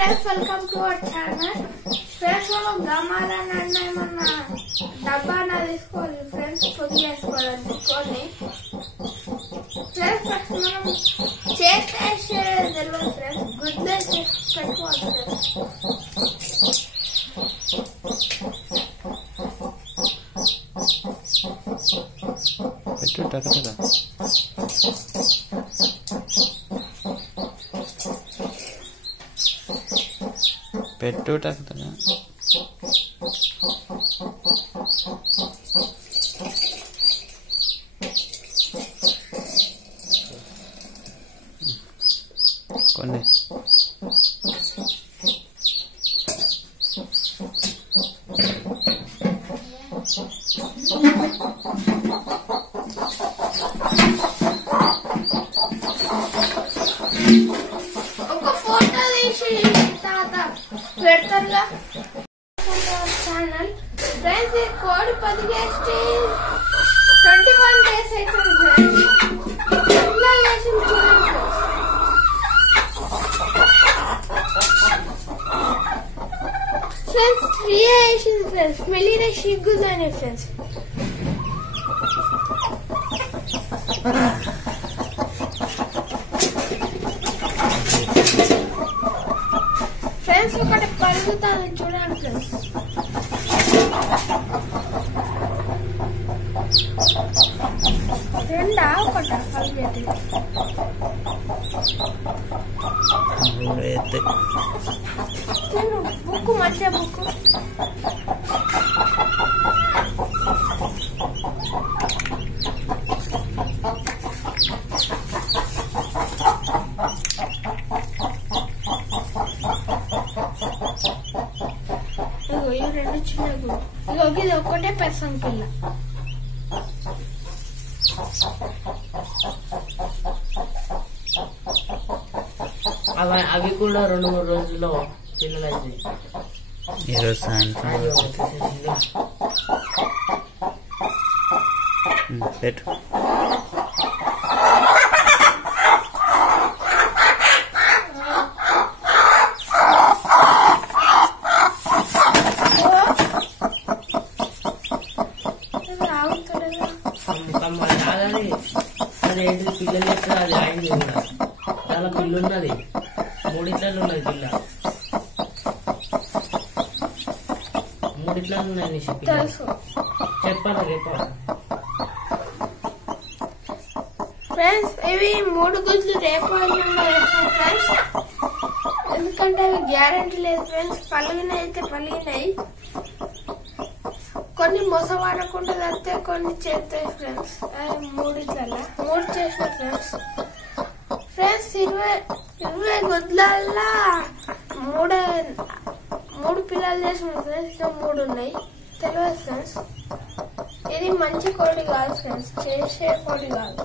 Friends, welcome to our channel. Friends, మనం గమాలని అన్న డబ్బాన తీసుకోవాలి ఫ్రెండ్స్, పొడి చేసుకోవాలని కొన్ని ఫ్రెండ్స్. ఫస్ట్ మనం చేస్తే తెలియదు ఫ్రెండ్స్, గుడ్లు పెట్టుకోవాలి పెట్టు టక్కుతా కొన్ని పెడతారుగా ఛానల్ ఫ్రెండ్స్. ఈ కోడి 10 చేసి 21 days అవుతుంది ఫ్రెండ్స్. ఇలా చేసి చూడండి ఫ్రెండ్స్. 3 వేసింది ఫ్రెండ్స్, మెల్లిన సిగ్గుదానే ఫ్రెండ్స్. ఫ్రెండ్స్ ఒకటి పలుకుతుంది చూడండి ఫ్రెండ్స్. రెండా ఒకట పలుకేది బుక్ మంచిగా బుక్. ఇవి రెండు చిన్నగు, ఇది ఒక్కటే పెసంగ్ పిల్ల. అవి కూడా 2-3 రోజుల్లో పిల్లలైతే ఈరోజు సాయంత్రం పెట్టు. అది ఏంటిది పిల్లలు ఎక్కడ అది అయింది కూడా చాలా పిల్లు ఉన్నది, 3 ఇట్లలో ఉన్నది పిల్ల, 3 ఇట్లలో ఉన్నాయి. చెప్పాను రేపు ఫ్రెండ్స్. ఇవి 3 గుడ్లు రేపు ఫ్రెండ్స్, ఎందుకంటే అవి గ్యారంటీ లేదు ఫ్రెండ్స్. పలిగినాయి అయితే పలిగినాయి, కొన్ని మొసవాడకుండా తగ్గితే కొన్ని చేస్తాయి ఫ్రెండ్స్. 3 చేసిన ఫ్రెండ్స్. ఫ్రెండ్స్ 20 గుడ్లల్లా 3 పిల్లలు చేసిన ఫ్రెండ్స్. ఇంకా 3 ఉన్నాయి తెలియదు ఫ్రెండ్స్. ఇది మంచి కోడి కాదు ఫ్రెండ్స్, చేసే కోడి కాదు.